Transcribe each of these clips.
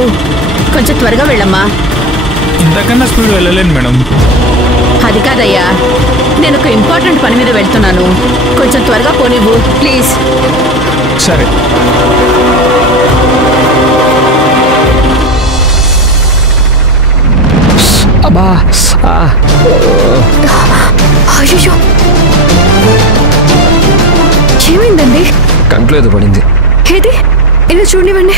బాబు కొంచెం త్వరగా వెళ్ళమ్మా. ఇంతకన్నా స్పీడ్ వెళ్ళలేను మేడం. అది కాదయ్యా, నేను ఒక ఇంపార్టెంట్ పని మీద వెళ్తున్నాను, కొంచెం త్వరగా పోనివ్వు ప్లీజ్. సరే. అబ్బా అయ్యో ఏమైందండి? కంట్లో ఏదో పడింది. ఏది ఇలా చూడనివ్వండి.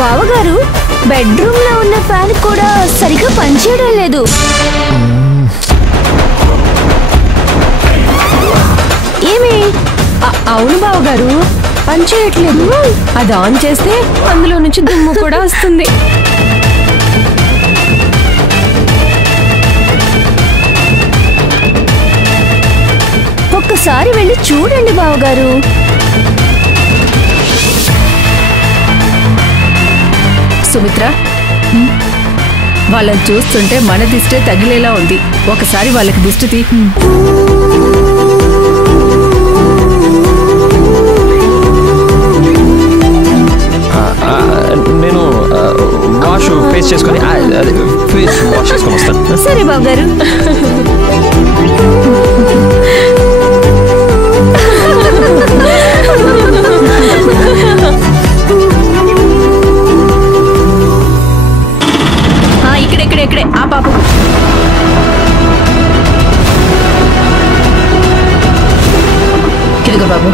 బావగారు బెడ్రూమ్ లో ఉన్న ఫ్యాన్ కూడా సరిగ్గా పనిచేయడం లేదు. ఏమి? అవును బావగారు, పనిచేయట్లేదు. అది ఆన్ చేస్తే అందులో నుంచి దుమ్ము కూడా వస్తుంది. ఒక్కసారి వెళ్ళి చూడండి బావగారు. సుమిత్ర, వాళ్ళని చూస్తుంటే మన దిష్టే తగిలేలా ఉంది. ఒకసారి వాళ్ళకి దిష్టి తీ. నేను వాష్ ఫేస్ చేసుకొని ఫేస్ వాష్ చేసుకొని వస్తాను. సరే బావగారు. ఇక్కడే ఆ పాప. ఇదిగో బాబు.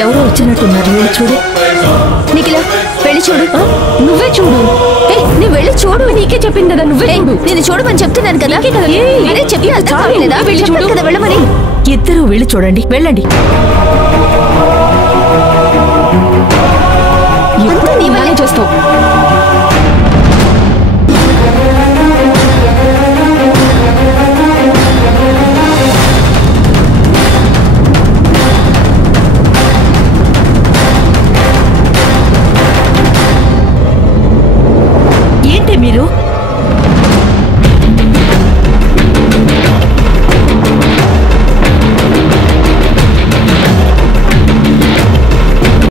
ఎవరో వచ్చినట్టున్నారు, వెళ్ళి చూడు. నిఖిల వెళ్ళి చూడు. నువ్వే చూడు. నీ వెళ్ళి చూడు. నీకే చెప్పింది కదా, నువ్వే చూడు. నేను చూడమని చెప్తున్నాను కదా. అదే చెప్పినా వెళ్ళి చూడు కదా, వెళ్ళమని. ఇద్దరు వెళ్ళి చూడండి, వెళ్ళండి. నీవే చేస్తావు. ఏంటి మీరు